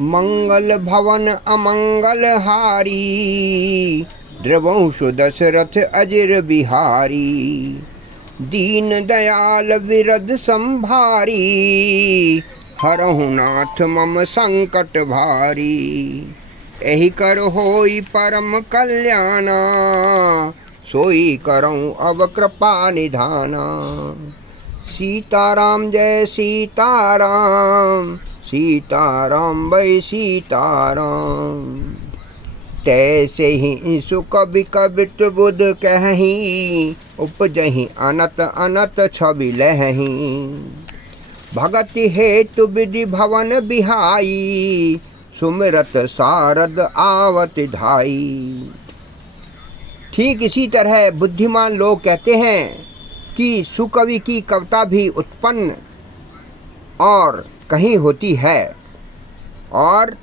मंगल भवन अमंगल हारी, द्रवंश दशरथ अजिर बिहारी। दीन दयाल विरद संभारी, हरहु नाथ मम संकट भारी। एहि कर होई परम कल्याणा, सोई करऊं अब कृपा निधाना। सीताराम जय सीताराम, सीताराम वै सीताराम। तैसे ही सु कवि कबित बुध कहहीं, उपजहि अनत अनत छवि लहहीं। भगति हेतु विधि भवन बिहाई, सुमिरत सारद आवत धाई। ठीक इसी तरह बुद्धिमान लोग कहते हैं कि सुकवि की कविता भी उत्पन्न और कहीं होती है और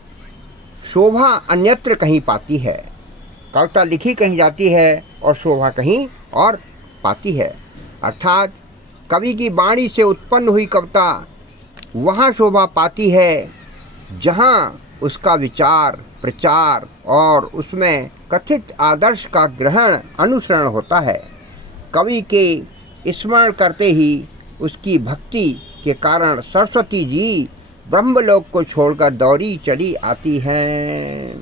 शोभा अन्यत्र कहीं पाती है। कविता लिखी कहीं जाती है और शोभा कहीं और पाती है। अर्थात कवि की वाणी से उत्पन्न हुई कविता वहाँ शोभा पाती है जहाँ उसका विचार प्रचार और उसमें कथित आदर्श का ग्रहण अनुसरण होता है। कवि के स्मरण करते ही उसकी भक्ति के कारण सरस्वती जी ब्रह्मलोक को छोड़कर दौड़ी चली आती हैं।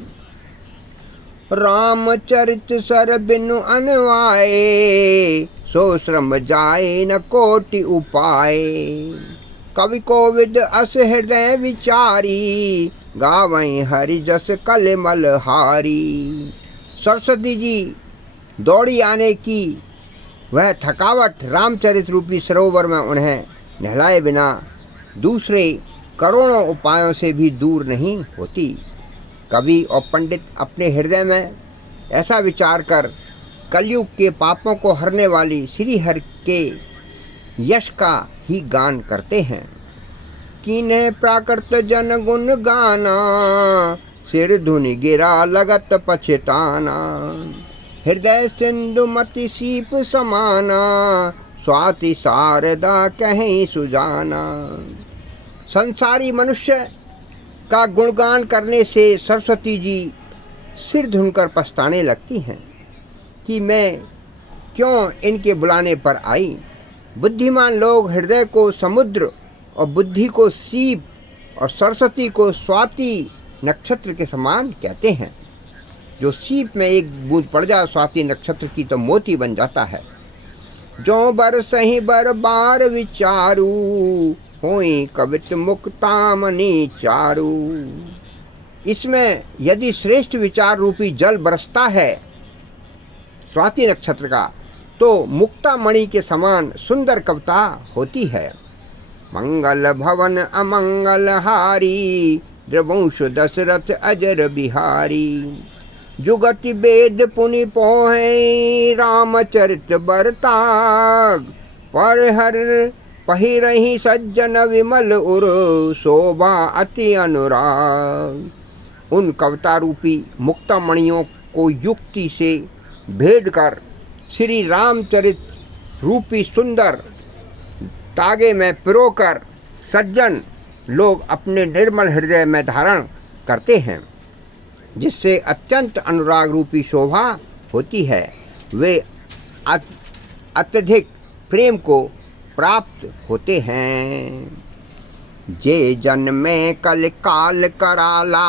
रामचरित सर बिनु अनवाए, सो श्रम जाए न कोटि उपाय। कवि कोविद अस हृदय विचारी, गावै हरि जस कलमल हारी। सरस्वती जी दौड़ी आने की वह थकावट रामचरित रूपी सरोवर में उन्हें नहलाए बिना दूसरे करोड़ों उपायों से भी दूर नहीं होती। कवि और पंडित अपने हृदय में ऐसा विचार कर कलयुग के पापों को हरने वाली श्री हरि के यश का ही गान करते हैं। कीन्हे प्राकृत जन गुण गाना, सिर धुनि गिरा लगत पछताना। हृदय सिंधु मति सीप समाना, स्वाति शारदा कहीं सुजाना। संसारी मनुष्य का गुणगान करने से सरस्वती जी सिर धुनकर पछताने लगती हैं कि मैं क्यों इनके बुलाने पर आई। बुद्धिमान लोग हृदय को समुद्र और बुद्धि को सीप और सरस्वती को स्वाति नक्षत्र के समान कहते हैं। जो सीप में एक बूंद पड़ जाए स्वाति नक्षत्र की तो मोती बन जाता है। जो बर सही बर बार विचारू, होई कवित मुक्तामणि चारू। इसमें यदि श्रेष्ठ विचार रूपी जल बरसता है स्वाति नक्षत्र का, तो मुक्तामणि के समान सुंदर कविता होती है। मंगल भवन अमंगल हारी, द्रवंश दशरथ अजर बिहारी। जुगति वेद पुनि पोहे, रामचरित बरताग। पर हर पहिरहि सज्जन विमल उर, शोभा अति अनुराग। उन कविता रूपी मुक्तामणियों को युक्ति से भेद कर श्री रामचरित रूपी सुंदर तागे में पिरोकर सज्जन लोग अपने निर्मल हृदय में धारण करते हैं, जिससे अत्यंत अनुराग रूपी शोभा होती है। वे अत्यधिक प्रेम को प्राप्त होते हैं। जे जन में कल काल कराला,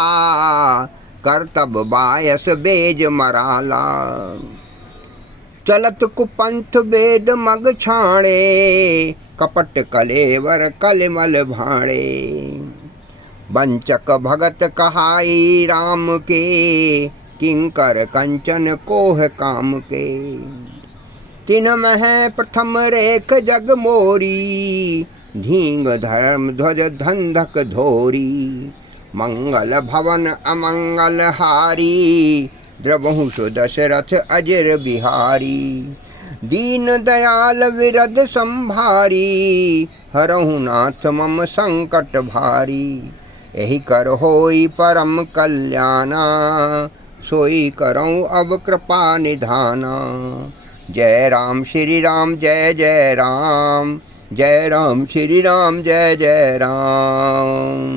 करतब बायस बेज मराला। चलत कुपंथ वेद मग छाणे, कपट कलेवर कलमल भाणे। वंचक भगत कहाई राम के, किंकर कंचन कोह काम के। तिन मह प्रथम रेख जग मोरी, धींग धर्म ध्वज धंधक धोरी। मंगल भवन अमंगल हारी, द्रवंश दशरथ अजिर बिहारी। दीन दयाल विरद संभारी, हरहु नाथ मम संकट भारी। एहि कर होई परम कल्याणा, सोई करऊं अब कृपा निधाना। जय राम श्री राम जय जय राम, जय राम श्री राम जय जय राम।